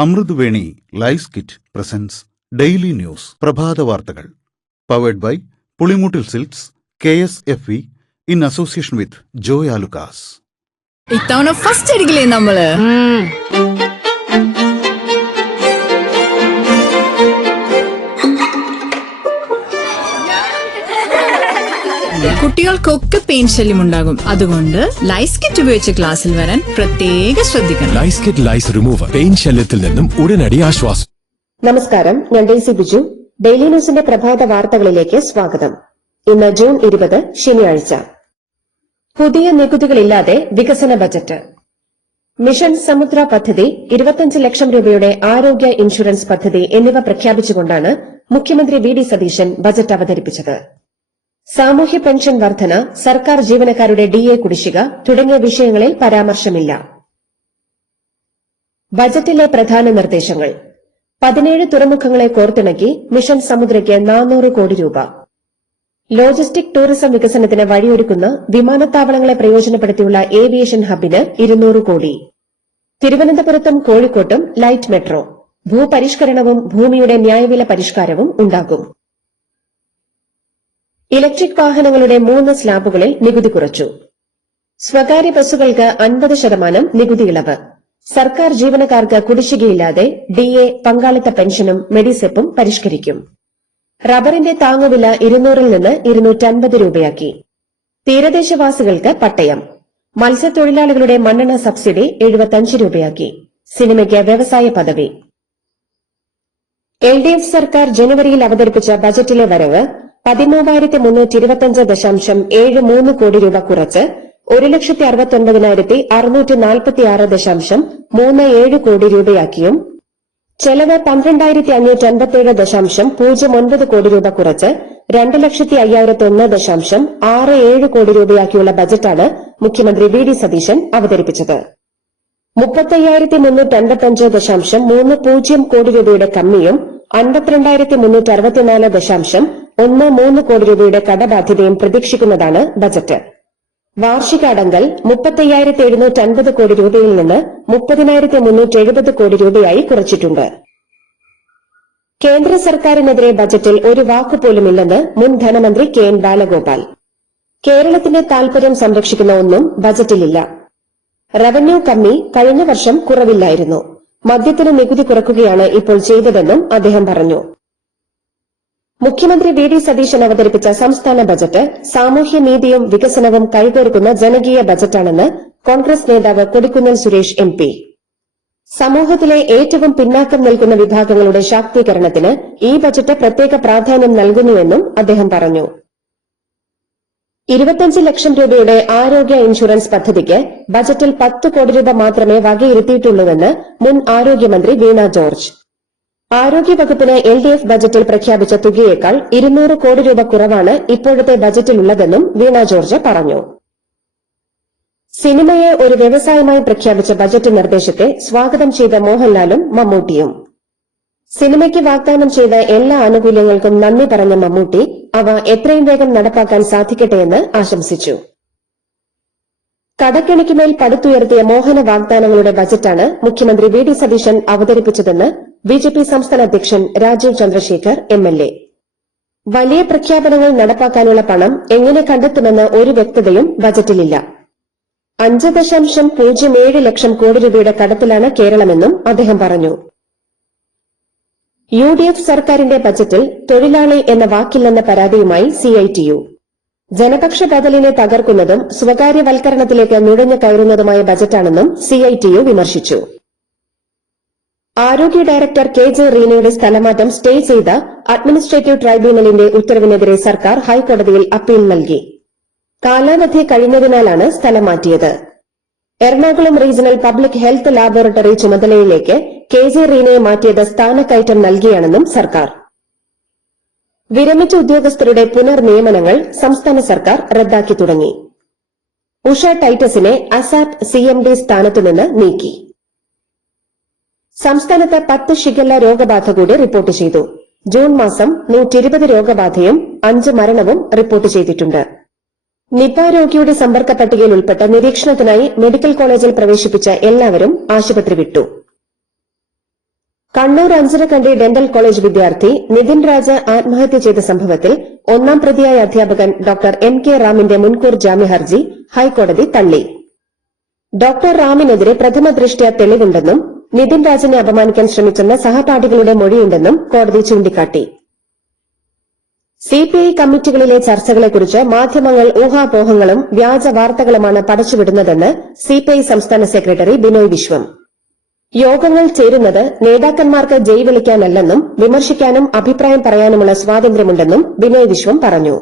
Amruthaveni lice kit presents daily news പ്രഭാത വാർത്തകൾ powered by Pulimoottil silks KSFE in association with Joy Alukkas. ഇത്തവണ first അടിക്കില്ലേ നമ്മള്? കുട്ടികൾക്കൊക്കെ പെയിൻ ശല്യം ഉണ്ടാകും. അതുകൊണ്ട് ലൈസ് കിറ്റ് ഉപയോഗിച്ച് ക്ലാസ്സിൽ വരാൻ പ്രത്യേകം ശ്രദ്ധിക്കണം. ലൈസ് കിറ്റ് ലൈസ് റിമൂവർ പെയിൻ ശല്യത്തിൽ നിന്നും ഉടനടി ആശ്വാസം. നമസ്കാരം, ഞാൻ ഡെയ്സി ബിജു. ഡെയിലി ന്യൂസിന്റെ പ്രഭാത വാർത്തകളിലേക്ക് സ്വാഗതം. ഇന്ന് ജൂൺ 20 ശനിയാഴ്ച. പുതിയ നികുതികളില്ലാതെ വികസന ബജറ്റ്. മിഷൻ സമുദ്ര പദ്ധതി, 25 ലക്ഷം രൂപയുടെ ആരോഗ്യ ഇൻഷുറൻസ് പദ്ധതി എന്നിവ പ്രഖ്യാപിച്ചുകൊണ്ടാണ് മുഖ്യമന്ത്രി വി ഡി സതീശൻ ബജറ്റ് അവതരിപ്പിച്ചത്. സാമൂഹ്യ പെൻഷൻ വർധന, സർക്കാർ ജീവനക്കാരുടെ DA കുടിശ്ശിക തുടങ്ങിയ വിഷയങ്ങളിൽ പരാമർശമില്ല. ബജറ്റിലെ പ്രധാന നിർദ്ദേശങ്ങൾ: 17 തുറമുഖങ്ങളെ കോർത്തിണക്കി മിഷൻ സമുദ്രയ്ക്ക് 400 കോടി രൂപ. ലോജിസ്റ്റിക് ടൂറിസം വികസനത്തിന് വഴിയൊരുക്കുന്ന വിമാനത്താവളങ്ങളെ പ്രയോജനപ്പെടുത്തിയുള്ള ഏവിയേഷൻ ഹബിന് 200 കോടി. തിരുവനന്തപുരത്തും കോഴിക്കോട്ടും ലൈറ്റ് മെട്രോ. ഭൂപരിഷ്കരണവും ഭൂമിയുടെ ന്യായവില പരിഷ്കാരവും ഉണ്ടാകും. ഇലക്ട്രിക് വാഹനങ്ങളുടെ 3 സ്ലാബുകളിൽ നികുതി കുറച്ചു. സ്വകാര്യ ബസ്സുകൾക്ക് 50% നികുതി ഇളവ്. സർക്കാർ ജീവനക്കാർക്ക് കുടിശ്ശികയില്ലാതെ DA, പങ്കാളിത്ത പെൻഷനും മെഡിസെപ്പും പരിഷ്കരിക്കും. റബ്ബറിന്റെ താങ്ങുവില 200-ൽ നിന്ന് 250 രൂപയാക്കി. തീരദേശവാസികൾക്ക് പട്ടയം. മത്സ്യത്തൊഴിലാളികളുടെ മണ്ണെണ്ണ സബ്സിഡി 75 രൂപയാക്കി. സിനിമയ്ക്ക് വ്യവസായ പദവി. LDF സർക്കാർ ജനുവരിയിൽ അവതരിപ്പിച്ച ബജറ്റിലെ വരവ് 13,325.73 കോടി രൂപ കുറച്ച് 1,69,646.37 കോടി രൂപയാക്കിയും ചെലവ് 12,557.09 കോടി രൂപ കുറച്ച് 2,05,001.67 കോടി രൂപയാക്കിയുള്ള ബജറ്റാണ് മുഖ്യമന്ത്രി വി ഡി സതീശൻ അവതരിപ്പിച്ചത്. 35,355.30 കോടി രൂപയുടെ കമ്മിയും 52,364.13 കോടി രൂപയുടെ കടബാധ്യതയും പ്രതീക്ഷിക്കുന്നതാണ് ബജറ്റ്. വാർഷിക അടങ്കൽ 35,750 കോടി രൂപയിൽ നിന്ന് 30,370 കോടി രൂപയായി കുറച്ചിട്ടുണ്ട്. കേന്ദ്ര സർക്കാരിനെതിരെ ബജറ്റിൽ ഒരു വാക്കുപോലുമില്ലെന്ന് മുൻ ധനമന്ത്രി KN ബാലഗോപാൽ. കേരളത്തിന്റെ താൽപര്യം സംരക്ഷിക്കുന്ന ഒന്നും ബജറ്റിലില്ല. റവന്യൂ കമ്മി കഴിഞ്ഞ വർഷം കുറവില്ലായിരുന്നു. മദ്യത്തിന് നികുതി കുറക്കുകയാണ് ഇപ്പോൾ ചെയ്തതെന്നും അദ്ദേഹം പറഞ്ഞു. മുഖ്യമന്ത്രി വി ഡി സതീശൻ അവതരിപ്പിച്ച സംസ്ഥാന ബജറ്റ് സാമൂഹ്യനീതിയും വികസനവും കൈകോർക്കുന്ന ജനകീയ ബജറ്റാണെന്ന് കോൺഗ്രസ് നേതാവ് കൊടിക്കുന്നിൽ സുരേഷ് MP. സമൂഹത്തിലെ ഏറ്റവും പിന്നാക്കം നിൽക്കുന്ന വിഭാഗങ്ങളുടെ ശാക്തീകരണത്തിന് ഈ ബജറ്റ് പ്രത്യേക പ്രാധാന്യം നൽകുന്നുവെന്നും അദ്ദേഹം പറഞ്ഞു. 25 ലക്ഷം രൂപയുടെ ആരോഗ്യ ഇൻഷുറൻസ് പദ്ധതിക്ക് ബജറ്റിൽ 10 കോടി രൂപ മാത്രമേ വകയിരുത്തിയിട്ടുള്ളൂവെന്ന് മുൻ ആരോഗ്യമന്ത്രി വീണ ജോർജ്. ആരോഗ്യവകുപ്പിന് LDF ബജറ്റിൽ പ്രഖ്യാപിച്ച തുകയേക്കാൾ 200 കോടി രൂപ കുറവാണ് ഇപ്പോഴത്തെ ബജറ്റിലുള്ളതെന്നും വീണ ജോർജ് പറഞ്ഞു. സിനിമയെ ഒരു വ്യവസായമായി പ്രഖ്യാപിച്ച ബജറ്റ് നിർദ്ദേശത്തെ സ്വാഗതം ചെയ്ത മോഹൻലാലും മമ്മൂട്ടിയും. സിനിമയ്ക്ക് വാഗ്ദാനം ചെയ്ത എല്ലാ ആനുകൂല്യങ്ങൾക്കും നന്ദി പറഞ്ഞ മമ്മൂട്ടി അവ എത്രയും വേഗം നടപ്പാക്കാൻ സാധിക്കട്ടെയെന്ന് ആശംസിച്ചു. കടക്കെണിക്കുമേൽ പടുത്തുയർത്തിയ മോഹന വാഗ്ദാനങ്ങളുടെ ബജറ്റാണ് മുഖ്യമന്ത്രി വി ഡി സതീശൻ അവതരിപ്പിച്ചതെന്ന് BJP സംസ്ഥാന അധ്യക്ഷൻ രാജീവ് ചന്ദ്രശേഖർ MLA. വലിയ പ്രഖ്യാപനങ്ങൾ നടപ്പാക്കാനുള്ള പണം എങ്ങനെ കണ്ടെത്തുമെന്ന് ഒരു വ്യക്തതയും ബജറ്റിലില്ല. 5.07 ലക്ഷം കോടി രൂപയുടെ കടത്തിലാണ് കേരളമെന്നും അദ്ദേഹം പറഞ്ഞു. UDF സർക്കാരിന്റെ ബജറ്റിൽ തൊഴിലാളി എന്ന വാക്കില്ലെന്ന പരാതിയുമായി CITU. ജനപക്ഷ ബദലിനെ തകർക്കുന്നതും സ്വകാര്യവൽക്കരണത്തിലേക്ക് നുഴഞ്ഞു കയറുന്നതുമായ ബജറ്റാണെന്നും CITU വിമർശിച്ചു. ആരോഗ്യ ഡയറക്ടർ KJ റീനയുടെ സ്ഥലമാറ്റം സ്റ്റേ ചെയ്ത അഡ്മിനിസ്ട്രേറ്റീവ് ട്രൈബ്യൂണലിന്റെ ഉത്തരവിനെതിരെ സർക്കാർ ഹൈക്കോടതിയിൽ അപ്പീൽ നൽകി. കാലാവധി കഴിഞ്ഞതിനാലാണ് സ്ഥലം മാറ്റിയത്. Ernakulam regional public health laboratory ചുമതലയിലേക്ക് KJ റീനയെ മാറ്റിയത് സ്ഥാനക്കയറ്റം നൽകിയാണെന്നും സർക്കാർ. വിരമിച്ച ഉദ്യോഗസ്ഥരുടെ പുനർനിയമനങ്ങൾ സംസ്ഥാന സർക്കാർ റദ്ദാക്കി തുടങ്ങി. ഉഷ ടൈറ്റസിനെ ASAP CMD സ്ഥാനത്തുനിന്ന് നീക്കി. സംസ്ഥാനത്ത് 10 ഷിഗല്ല രോഗബാധ കൂടി റിപ്പോർട്ട് ചെയ്തു. ജൂൺ മാസം 120 രോഗബാധയും 5 മരണവും റിപ്പോർട്ട് ചെയ്തിട്ടുണ്ട്. നിപ രോഗിയുടെ സമ്പർക്ക പട്ടികയിൽ ഉൾപ്പെട്ട നിരീക്ഷണത്തിനായി മെഡിക്കൽ കോളേജിൽ പ്രവേശിപ്പിച്ച എല്ലാവരും ആശുപത്രി വിട്ടു. കണ്ണൂർ അഞ്ചരക്കണ്ടി ഡെന്റൽ കോളേജ് വിദ്യാർത്ഥി നിതിൻ രാജ് ആത്മഹത്യ ചെയ്ത സംഭവത്തിൽ ഒന്നാം പ്രതിയായ അധ്യാപകൻ ഡോക്ടർ എം കെ റാമിന്റെ മുൻകൂർ ജാമ്യ ഹർജി ഹൈക്കോടതി തള്ളി. ഡോക്ടർ റാമിനെതിരെ പ്രഥമ ദൃഷ്ട്യാ തെളിവുണ്ടെന്നും നിതിൻ രാജിനെ അപമാനിക്കാൻ ശ്രമിച്ചെന്ന സഹപാഠികളുടെ മൊഴിയുണ്ടെന്നും കോടതി ചൂണ്ടിക്കാട്ടി. സിപിഐ കമ്മിറ്റികളിലെ ചർച്ചകളെക്കുറിച്ച് മാധ്യമങ്ങൾ ഊഹാപോഹങ്ങളും വ്യാജ വാർത്തകളുമാണ് പടച്ചുവിടുന്നതെന്ന് സിപിഐ സംസ്ഥാന സെക്രട്ടറി ബിനോയ് വിശ്വം. യോഗങ്ങൾ ചേരുന്നത് നേതാക്കന്മാർക്ക് ജയ് വിളിക്കാനല്ലെന്നും വിമർശിക്കാനും അഭിപ്രായം പറയാനുമുള്ള സ്വാതന്ത്ര്യമുണ്ടെന്നും ബിനോയ് വിശ്വം പറഞ്ഞു.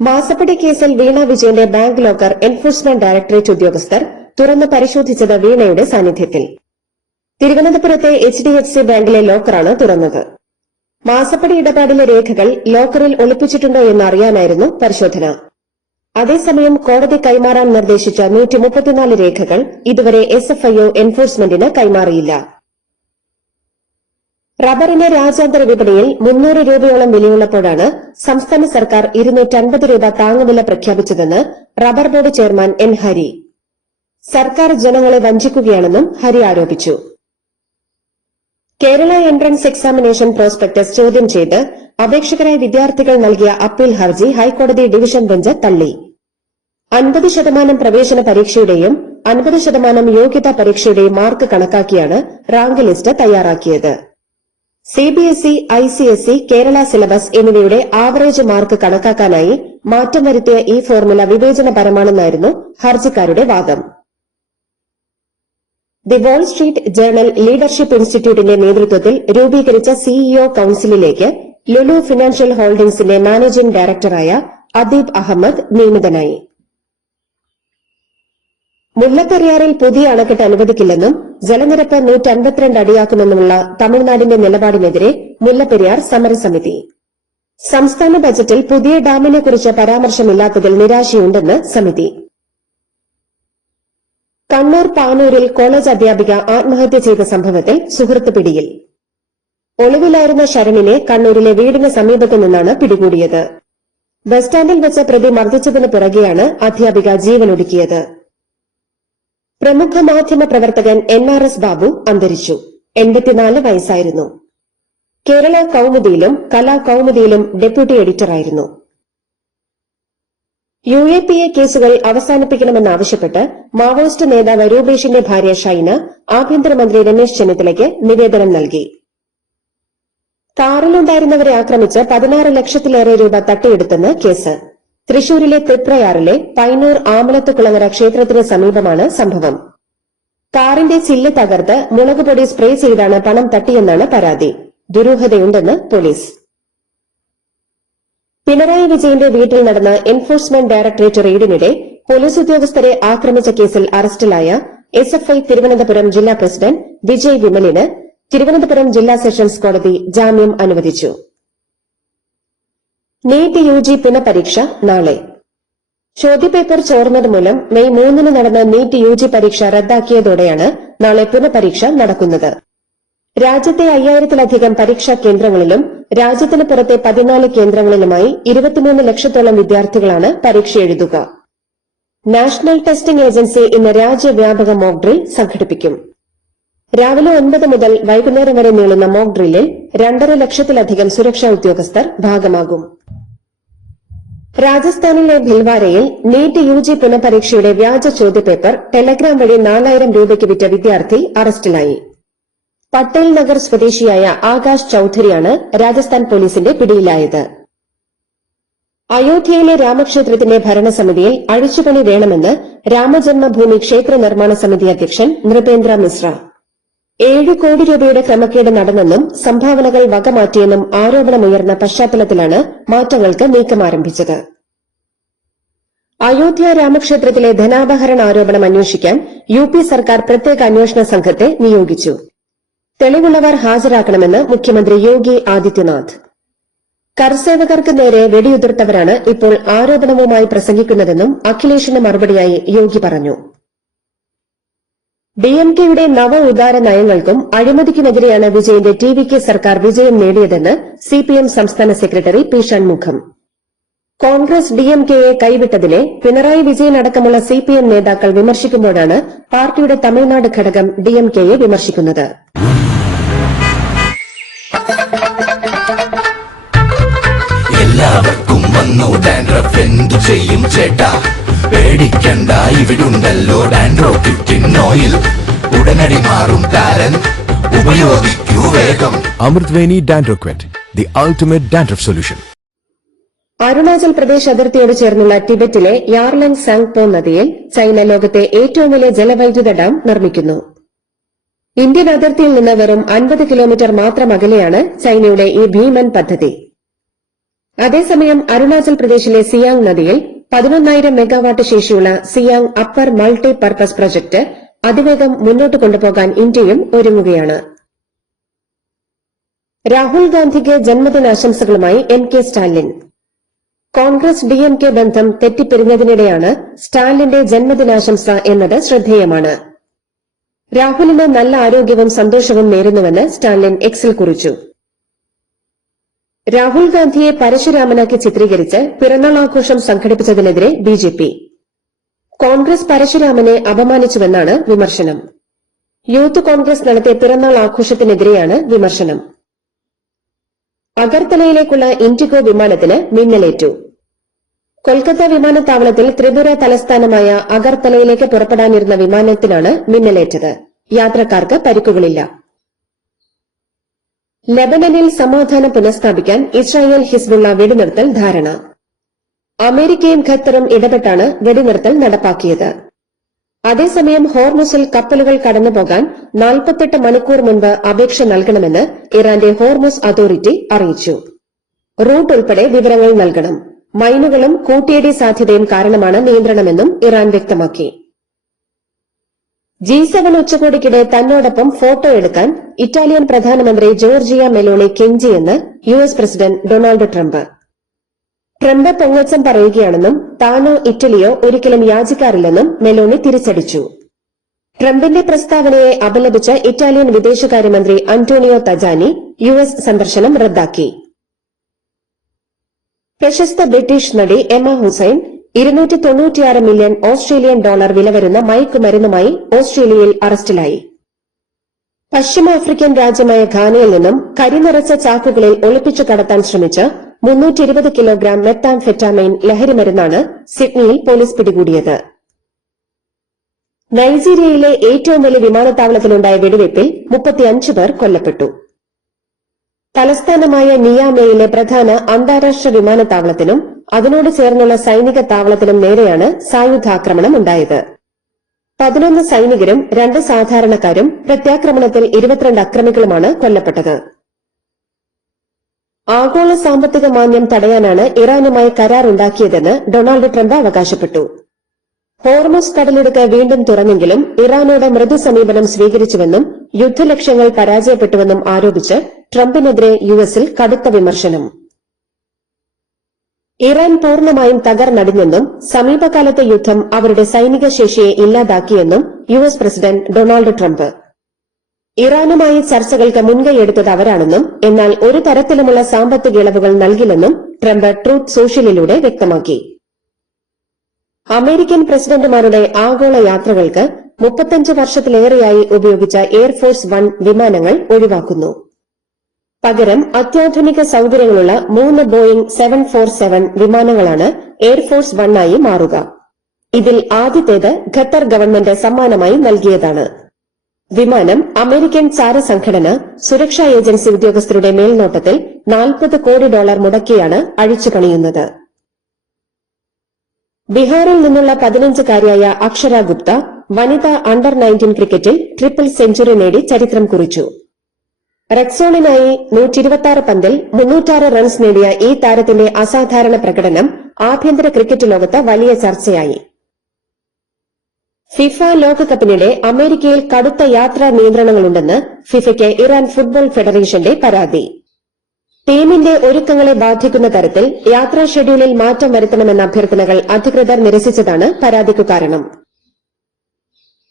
മാസപ്പടി കേസിൽ വീണ വിജയന്റെ ബാങ്ക് ലോക്കർ എൻഫോഴ്സ്മെന്റ് ഡയറക്ടറേറ്റ് ഉദ്യോഗസ്ഥർ തുറന്ന് പരിശോധിച്ചത് വീണയുടെ സാന്നിധ്യത്തിൽ. തിരുവനന്തപുരത്തെ HDFC ബാങ്കിലെ ലോക്കറാണ് തുറന്നത്. മാസപ്പടി ഇടപാടിലെ രേഖകൾ ലോക്കറിൽ ഒളിപ്പിച്ചിട്ടുണ്ടോ എന്നറിയാനായിരുന്നു പരിശോധന. അതേസമയം കോടതി കൈമാറാൻ നിർദ്ദേശിച്ച 134 രേഖകൾ ഇതുവരെ SFIO എൻഫോഴ്സ്മെന്റിന് കൈമാറിയില്ല. റബ്ബറിന് രാജ്യാന്തര വിപണിയിൽ 300 രൂപയോളം വിലയുള്ളപ്പോഴാണ് സംസ്ഥാന സർക്കാർ 250 രൂപ താങ്ങുവില പ്രഖ്യാപിച്ചതെന്ന് rubber board chairman N. Hari. സർക്കാർ ജനങ്ങളെ വഞ്ചിക്കുകയാണെന്നും ഹരി ആരോപിച്ചു. കേരള എൻട്രൻസ് എക്സാമിനേഷൻ പ്രോസ്പെക്ടസ് ചോദ്യം ചെയ്ത് അപേക്ഷകരായ വിദ്യാർത്ഥികൾ നൽകിയ അപ്പീൽ ഹർജി ഹൈക്കോടതി ഡിവിഷൻ ബെഞ്ച് തള്ളി. 50% പ്രവേശന പരീക്ഷയുടെയും 50% യോഗ്യതാ പരീക്ഷയുടെയും മാർക്ക് കണക്കാക്കിയാണ് റാങ്ക് ലിസ്റ്റ് തയ്യാറാക്കിയത്. CBSE, ICSE, കേരള സിലബസ് എന്നിവയുടെ ആവറേജ് മാർക്ക് കണക്കാക്കാനായി മാറ്റം വരുത്തിയ ഈ ഫോർമുല വിവേചനപരമാണെന്നായിരുന്നു ഹർജിക്കാരുടെ വാദം. The Wall Street journal leadership ഇൻസ്റ്റിറ്റ്യൂട്ടിന്റെ നേതൃത്വത്തിൽ രൂപീകരിച്ച CEO കൌൺസിലിലേക്ക് ലുലു ഫിനാൻഷ്യൽ ഹോൾഡിംഗ്സിന്റെ മാനേജിംഗ് ഡയറക്ടറായ അദീബ് അഹമ്മദ് നിയമിതനായി. മുല്ലപ്പെരിയാറിൽ പുതിയ അണക്കെട്ട് അനുവദിക്കില്ലെന്നും ജലനിരപ്പ് 152 അടിയാക്കുമെന്നുമുള്ള തമിഴ്നാടിന്റെ നിലപാടിനെതിരെ മുല്ലപ്പെരിയാർ സമരസമിതി. സംസ്ഥാന ബജറ്റിൽ പുതിയ ഡാമിനെക്കുറിച്ച് പരാമർശമില്ലാത്തതിൽ നിരാശയുണ്ടെന്ന് സമിതി. കണ്ണൂർ പാനൂരിൽ കോളേജ് അധ്യാപിക ആത്മഹത്യ ചെയ്ത സംഭവത്തിൽ സുഹൃത്ത് പിടിയിൽ. ഒളിവിലായിരുന്ന ശരണിനെ കണ്ണൂരിലെ വീടിന് സമീപത്തു നിന്നാണ് പിടികൂടിയത്. ബസ് സ്റ്റാൻഡിൽ വെച്ച് പ്രതി മർദ്ദിച്ചതിന് പിറകെയാണ് അധ്യാപിക ജീവനൊടുക്കിയത്. പ്രമുഖ മാധ്യമ പ്രവർത്തകൻ NRS ബാബു അന്തരിച്ചു. 84 വയസ്സായിരുന്നു. കേരള കൌമുദിയിലും കലാ കൌമുദിയിലും ഡെപ്യൂട്ടി എഡിറ്ററായിരുന്നു. UAPA കേസുകൾ അവസാനിപ്പിക്കണമെന്നാവശ്യപ്പെട്ട് മാവോയിസ്റ്റ് നേതാവ് രൂപേഷിന്റെ ഭാര്യ ഷൈന ആഭ്യന്തരമന്ത്രി രമേശ് ചെന്നിത്തലയ്ക്ക് നിവേദനം നൽകി. കാറിലുണ്ടായിരുന്നവരെ ആക്രമിച്ച് 16 ലക്ഷത്തിലേറെ രൂപ തട്ടിയെടുത്തെന്ന് കേസ്. തൃശൂരിലെ തൃപ്രയാറിലെ പൈനൂർ ആമലത്തുകുളങ്ങര ക്ഷേത്രത്തിന് സമീപമാണ് സംഭവം. കാറിന്റെ ചില്ല് തകർത്ത് മുളകുപൊടി സ്പ്രേ ചെയ്താണ് പണം തട്ടിയെന്നാണ് പരാതി. ദുരൂഹതയുണ്ടെന്ന് പോലീസ്. പിണറായി വിജയന്റെ വീട്ടിൽ നടന്ന എൻഫോഴ്സ്മെന്റ് ഡയറക്ടറേറ്റ് റെയ്ഡിനിടെ പോലീസ് ഉദ്യോഗസ്ഥരെ ആക്രമിച്ച കേസിൽ അറസ്റ്റിലായ SFI തിരുവനന്തപുരം ജില്ലാ പ്രസിഡന്റ് വിജയ് വിമലിന് തിരുവനന്തപുരം ജില്ലാ സെഷൻസ് കോടതി ജാമ്യം അനുവദിച്ചു. നീറ്റ് UG പുനഃപരീക്ഷ നാളെ. ചോദ്യപേപ്പർ ചോർന്നതുമൂലം മെയ് 3 നടന്ന നീറ്റ് UG പരീക്ഷ റദ്ദാക്കിയതോടെയാണ് നാളെ പുനഃപരീക്ഷ നടക്കുന്നത്. രാജ്യത്തെ 5000-ലധികം പരീക്ഷാ കേന്ദ്രങ്ങളിലും രാജ്യത്തിന് പുറത്തെ 14 കേന്ദ്രങ്ങളിലുമായി 23 ലക്ഷത്തോളം വിദ്യാർത്ഥികളാണ് പരീക്ഷ എഴുതുക. നാഷണൽ ടെസ്റ്റിംഗ് ഏജൻസി ഇന്ന് രാജ്യവ്യാപക മോക്ക് ഡ്രിൽ സംഘടിപ്പിക്കും. രാവിലെ 9 മുതൽ വൈകുന്നേരം വരെ നീളുന്ന മോക്ക് ഡ്രില്ലിൽ 2.5 ലക്ഷത്തിലധികം സുരക്ഷാ ഉദ്യോഗസ്ഥർ ഭാഗമാകും. രാജസ്ഥാനിലെ ഭിൽവാരയിൽ നീറ്റ് UG പുനഃപരീക്ഷയുടെ വ്യാജ ചോദ്യപേപ്പർ ടെലഗ്രാം വഴി 4000 രൂപയ്ക്ക് വിറ്റ വിദ്യാർത്ഥി അറസ്റ്റിലായി. പട്ടേൽ നഗർ സ്വദേശിയായ ആകാശ് ചൌധരിയാണ് രാജസ്ഥാൻ പോലീസിന്റെ പിടിയിലായത്. അയോധ്യയിലെ രാമക്ഷേത്രത്തിന്റെ ഭരണസമിതിയിൽ അഴിച്ചുപണി വേണമെന്ന് രാമജന്മഭൂമി ക്ഷേത്ര നിർമ്മാണ സമിതി അധ്യക്ഷൻ നൃപേന്ദ്ര മിശ്ര. 7 കോടി രൂപയുടെ ക്രമക്കേട് നടന്നെന്നും സംഭാവനകൾ വകമാറ്റിയെന്നും ആരോപണമുയർന്ന പശ്ചാത്തലത്തിലാണ് മാറ്റങ്ങൾക്ക് നീക്കം ആരംഭിച്ചത്. അയോധ്യ രാമക്ഷേത്രത്തിലെ ധനാപഹരണ ആരോപണം അന്വേഷിക്കാൻ UP സർക്കാർ പ്രത്യേക അന്വേഷണ സംഘത്തെ നിയോഗിച്ചു. തെളിവുള്ളവർ ഹാജരാക്കണമെന്ന് മുഖ്യമന്ത്രി യോഗി ആദിത്യനാഥ്. കർസേവകർക്ക് നേരെ വെടിയുതിർത്തവരാണ് ഇപ്പോൾ ആരോപണവുമായി പ്രസംഗിക്കുന്നതെന്നും അഖിലേഷിന് മറുപടിയായി യോഗി പറഞ്ഞു. ഡിഎംകെയുടെ നവ ഉദാര നയങ്ങൾക്കും അഴിമതിക്കുമെതിരെയാണ് വിജയന്റെ ടിവികെ സർക്കാർ വിജയം നേടിയതെന്ന് സിപിഎം സംസ്ഥാന സെക്രട്ടറി പി ഷൺമുഖം. കോൺഗ്രസ് ഡിഎംകെയെ കൈവിട്ടതിനെ പിണറായി വിജയൻ അടക്കമുള്ള സിപിഎം നേതാക്കൾ വിമർശിക്കുമ്പോഴാണ് പാർട്ടിയുടെ തമിഴ്നാട് ഘടകം ഡിഎംകെയെ വിമർശിക്കുന്നത്. എല്ലാവർക്കും വന്നു ഡാൻഡ്രഫ്, എന്തു ചെയ്യും ചേട്ടാ? പേടിക്കണ്ട, ഇവിടുണ്ടല്ലോ ഡാൻഡ്രോക്കിറ്റിൻ ഓയിൽ. ഉടനടി മാറും താരൻ, ഉപയോഗിക്കൂ വേഗം. Amrutveni Dandroquit, the ultimate dandruff solution. Arunachal Pradesh അതിർത്തിയോട് ചേർന്നുള്ള ടിബറ്റിലെ യാർലങ് സാങ്പോ നദിയിൽ ചൈന ലോകത്തെ ഏറ്റവും വലിയ ജലവൈദ്യുത ഡാം നിർമ്മിക്കുന്നു. ഇന്ത്യൻ അതിർത്തിയിൽ നിന്ന് വെറും 50 കിലോമീറ്റർ മാത്രം അകലെയാണ് ചൈനയുടെ ഈ ഭീമൻ പദ്ധതി. അതേസമയം അരുണാചൽ പ്രദേശിലെ സിയാങ് നദിയിൽ 11,000 മെഗാവാട്ട് ശേഷിയുള്ള Siang upper multi purpose project അതിവേഗം മുന്നോട്ട് കൊണ്ടുപോകാൻ ഇന്ത്യയും ഒരുങ്ങുകയാണ്. രാഹുൽ ഗാന്ധിക്ക് ജന്മദിനാശംസകളുമായി എം.കെ. സ്റ്റാലിൻ. കോൺഗ്രസ് ഡിഎംകെ ബന്ധം തെറ്റിപ്പിരിഞ്ഞതിനിടെയാണ് സ്റ്റാലിന്റെ ജന്മദിനാശംസ എന്നത് ശ്രദ്ധേയമാണ്. രാഹുലിന് നല്ല ആരോഗ്യവും സന്തോഷവും നേരുന്നുവെന്ന് സ്റ്റാലിൻ എക്സിൽ കുറിച്ചു. രാഹുൽ ഗാന്ധിയെ പരശുരാമനാക്കി ചിത്രീകരിച്ച് പിറന്നാൾ ആഘോഷം സംഘടിപ്പിച്ചതിനെതിരെ ബിജെപി. കോൺഗ്രസ് പരശുരാമനെ അപമാനിച്ചുവെന്നാണ് വിമർശനം. യൂത്ത് കോൺഗ്രസ് നടത്തിയ പിറന്നാൾ ആഘോഷത്തിനെതിരെയാണ് വിമർശനം. അഗർത്തലയിലേക്കുള്ള ഇൻഡിഗോ വിമാനത്തിന് മിന്നലേറ്റു. കൊൽക്കത്ത വിമാനത്താവളത്തിൽ ത്രിപുര തലസ്ഥാനമായ അഗർത്തലയിലേക്ക് പുറപ്പെടാനിരുന്ന വിമാനത്തിനാണ് മിന്നലേറ്റത്. യാത്രക്കാർക്ക് പരിക്കുകളില്ല. ലെബനനിൽ സമാധാനം പുനഃസ്ഥാപിക്കാൻ ഇസ്രായേൽ ഹിസ്ബുള്ള വെടിനിർത്തൽ ധാരണ. അമേരിക്കയും ഖത്തറും ഇടപെട്ടാണ് വെടിനിർത്തൽ നടപ്പാക്കിയത്. അതേസമയം ഹോർമുസിൽ കപ്പലുകൾ കടന്നുപോകാൻ 48 മണിക്കൂർ മുൻപ് അപേക്ഷ നൽകണമെന്ന് ഇറാന്റെ ഹോർമുസ് അതോറിറ്റി അറിയിച്ചു. റൂട്ട് ഉൾപ്പെടെ വിവരങ്ങൾ നൽകണം. മൈനുകളും കൂട്ടിയിടി സാധ്യതയും കാരണമാണ് നിയന്ത്രണമെന്നും ഇറാൻ വ്യക്തമാക്കി. G7 ഉച്ചകോടിക്കിടെ തന്നോടൊപ്പം ഫോട്ടോ എടുക്കാൻ ഇറ്റാലിയൻ പ്രധാനമന്ത്രി ജോർജിയ മെലോണി കെഞ്ചിയെന്ന് US president Donald Trump. Trump പൊങ്ങച്ചം പറയുകയാണെന്നും താനോ ഇറ്റലിയോ ഒരിക്കലും യാചിക്കാറില്ലെന്നും മെലോണി തിരിച്ചടിച്ചു. ട്രംപിന്റെ പ്രസ്താവനയെ അപലപിച്ച ഇറ്റാലിയൻ വിദേശകാര്യമന്ത്രി അന്റോണിയോ തജാനി യുഎസ് സന്ദർശനം റദ്ദാക്കി. പ്രശസ്ത ബ്രിട്ടീഷ് നടി Emma Hussain $296 million Australian dollar വില വരുന്ന മയക്കുമരുന്നുമായി ഓസ്ട്രേലിയയിൽ അറസ്റ്റിലായി. പശ്ചിമാഫ്രിക്കൻ രാജ്യമായ ഘാനയിൽ നിന്നും കരിനിറച്ച ചാക്കുകളിൽ ഒളിപ്പിച്ചു കടത്താൻ ശ്രമിച്ച 320 കിലോഗ്രാം മെത്താംഫെറ്റാമൈൻ ലഹരിമരുന്നാണ് സിഡ്നിയിൽ പോലീസ് പിടികൂടിയത്. നൈജീരിയയിലെ ഏറ്റവും വലിയ വിമാനത്താവളത്തിലുണ്ടായ വെടിവയ്പിൽ 35 പേർ കൊല്ലപ്പെട്ടു. തലസ്ഥാനമായ നിയാമയിലെ പ്രധാന അന്താരാഷ്ട്ര വിമാനത്താവളത്തിനും അതിനോട് ചേർന്നുള്ള സൈനിക താവളത്തിനും നേരെയാണ് സായുധാക്രമണം ഉണ്ടായത്. 11 സൈനികരും 2 സാധാരണക്കാരും പ്രത്യാക്രമണത്തിൽ 22 അക്രമികളുമാണ് കൊല്ലപ്പെട്ടത്. ആഗോള സാമ്പത്തിക മാന്ദ്യം തടയാനാണ് ഇറാനുമായി കരാറുണ്ടാക്കിയതെന്ന് ഡൊണാൾഡ് ട്രംപ് അവകാശപ്പെട്ടു. ഹോർമുസ് കടലിടുക്ക് വീണ്ടും തുറന്നെങ്കിലും ഇറാനോട് മൃദു സമീപനം സ്വീകരിച്ചുവെന്നും യുദ്ധലക്ഷ്യങ്ങൾ പരാജയപ്പെട്ടുവെന്നും ആരോപിച്ച് ട്രംപിനെതിരെ യുഎസിൽ കടുത്ത വിമർശനം. ഇറാൻ പൂർണ്ണമായും തകർന്നടിഞ്ഞെന്നും സമീപകാലത്തെ യുദ്ധം അവരുടെ സൈനിക ശേഷിയെ ഇല്ലാതാക്കിയെന്നും യുഎസ് പ്രസിഡന്റ് ഡൊണാൾഡ് ട്രംപ്. ഇറാനുമായി ചർച്ചകൾക്ക് മുൻകൈയെടുത്തത് അവരാണെന്നും എന്നാൽ ഒരു തരത്തിലുമുള്ള സാമ്പത്തിക ഇളവുകൾ നൽകില്ലെന്നും ട്രംപ് ട്രൂത്ത് സോഷ്യലിലൂടെ വ്യക്തമാക്കി. അമേരിക്കൻ പ്രസിഡന്റുമാരുടെ ആഗോള യാത്രകൾക്ക് 35 വർഷത്തിലേറെയായി ഉപയോഗിച്ച എയർഫോഴ്സ് 1 വിമാനങ്ങൾ ഒഴിവാക്കുന്നു. പകരം അത്യാധുനിക സൌകര്യങ്ങളുള്ള 3 ബോയിംഗ് 747 വിമാനങ്ങളാണ് എയർഫോഴ്സ് 1 ആയി മാറുക. ഇതിൽ ആദ്യത്തേത് ഖത്തർ ഗവൺമെന്റ് സമ്മാനമായി നൽകിയതാണ്. വിമാനം അമേരിക്കൻ ചാരസംഘടന സുരക്ഷാ ഏജൻസി ഉദ്യോഗസ്ഥരുടെ മേൽനോട്ടത്തിൽ $40 കോടി മുടക്കിയാണ് അഴിച്ചുപണിയുന്നത്. ബീഹാറിൽ നിന്നുള്ള 15-കാരിയായ അക്ഷര ഗുപ്ത വനിതാ അണ്ടർ 19 ക്രിക്കറ്റിൽ ട്രിപ്പിൾ സെഞ്ചുറി നേടി ചരിത്രം കുറിച്ചു. റെക്സോണിനായി 126 പന്തിൽ 306 റൺസ് നേടിയ ഈ താരത്തിന്റെ അസാധാരണ പ്രകടനം ആഭ്യന്തര ക്രിക്കറ്റ് ലോകത്ത് വലിയ ചർച്ചയായി. ഫിഫ ലോകകപ്പിനിടെ അമേരിക്കയിൽ കടുത്ത യാത്രാ നിയന്ത്രണങ്ങളുണ്ടെന്ന് ഫിഫയ്ക്ക് ഇറാൻ ഫുട്ബോൾ ഫെഡറേഷന്റെ പരാതി. ടീമിന്റെ ഒരുക്കങ്ങളെ ബാധിക്കുന്ന തരത്തിൽ യാത്രാ ഷെഡ്യൂളിൽ മാറ്റം വരുത്തണമെന്ന അഭ്യർത്ഥനകൾ അധികൃതർ നിരസിച്ചതാണ് പരാതിക്കു കാരണം.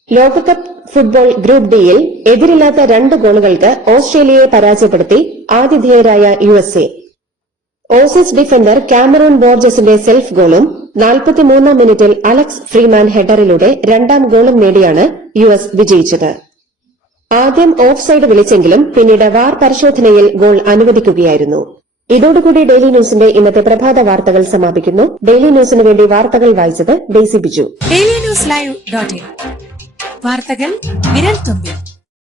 ലോകകപ്പ് ഫുട്ബോൾ ഗ്രൂപ്പ് ഡിയിൽ എതിരില്ലാത്ത 2 ഗോളുകൾക്ക് ഓസ്ട്രേലിയയെ പരാജയപ്പെടുത്തി ആതിഥേയരായ USA. ഓസീസ് ഡിഫൻഡർ കാമറൂൺ ബോർജസിന്റെ സെൽഫ് ഗോളും 43-ാം മിനിറ്റിൽ അലക്സ് ഫ്രീമാൻ ഹെഡറിലൂടെ 2ാം ഗോളും നേടിയാണ് US വിജയിച്ചത്. ആദ്യം ഓഫ് സൈഡ് വിളിച്ചെങ്കിലും പിന്നീട് വാർ പരിശോധനയിൽ ഗോൾ അനുവദിക്കുകയായിരുന്നു. ഇതോടുകൂടി ഡെയിലി ന്യൂസിന്റെ ഇന്നത്തെ പ്രഭാത വാർത്തകൾ സമാപിക്കുന്നു. ഡെയിലി ന്യൂസിന് വേണ്ടി വാർത്തകൾ വായിച്ചത് ഡെയ്സി ബിജു. ഡെയിലി ന്യൂസ് ലൈവ്.in വാർത്തകൾ വിരൽ തുമ്പിൽ.